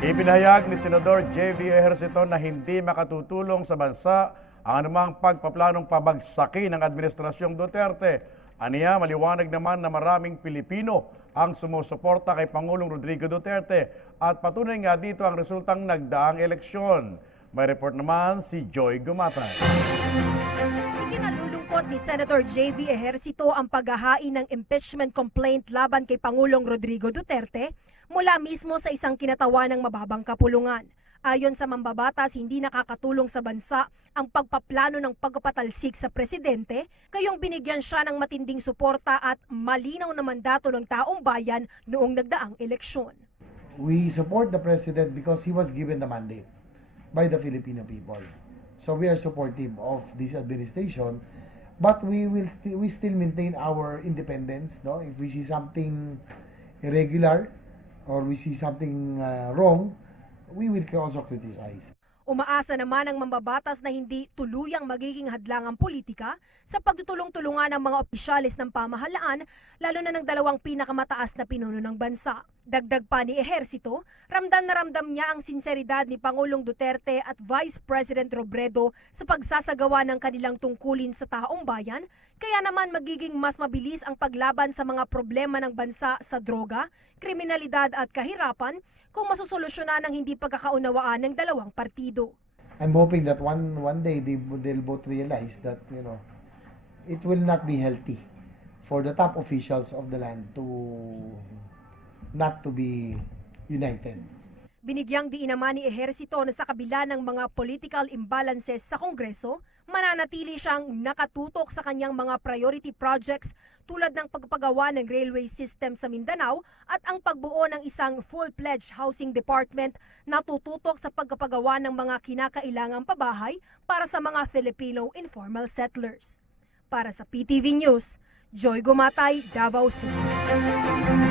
Ipinahayag ni Senador J.V. Ejercito na hindi makatutulong sa bansa ang anumang pagpaplanong pabagsakin ng Administrasyong Duterte. Aniya, maliwanag naman na maraming Pilipino ang sumusuporta kay Pangulong Rodrigo Duterte at patunay nga dito ang resultang nagdaang eleksyon. May report naman si Joy Gumatay. Ikinalulungkot ni Senator J.V. Ejercito ang paghahain ng impeachment complaint laban kay Pangulong Rodrigo Duterte mula mismo sa isang kinatawan ng mababang kapulungan. Ayon sa mambabatas, hindi nakakatulong sa bansa ang pagpaplano ng pagpapatalsik sa presidente, kayong binigyan siya ng matinding suporta at malinaw na mandato ng taong bayan noong nagdaang eleksyon. We support the president because he was given the mandate by the Filipino people. So we are supportive of this administration, but we still maintain our independence. No, if we see something irregular or we see something wrong, we will also criticize. Umaasa naman ang mambabatas na hindi tuluyang magiging hadlangang politika sa pagtutulong-tulungan ng mga opisyalis ng pamahalaan, lalo na ng dalawang pinakamataas na pinuno ng bansa. Dagdag pa ni Ejercito, ramdam na ramdam niya ang sinseridad ni Pangulong Duterte at Vice President Robredo sa pagsasagawa ng kanilang tungkulin sa taong bayan, kaya naman magiging mas mabilis ang paglaban sa mga problema ng bansa sa droga, kriminalidad at kahirapan kung masusolusyonan ang hindi pagkakaunawaan ng dalawang partido. I'm hoping that one day they'll both realize that it will not be healthy for the top officials of the land to not to be united. Binigyang diin naman ni Ejercito na sa kabila ng mga political imbalances sa Kongreso, mananatili siyang nakatutok sa kanyang mga priority projects tulad ng pagpagawa ng railway system sa Mindanao at ang pagbuo ng isang full-fledged housing department na tututok sa pagpagawa ng mga kinakailangang pabahay para sa mga Filipino informal settlers. Para sa PTV News, Joy Gumatay, Davao City.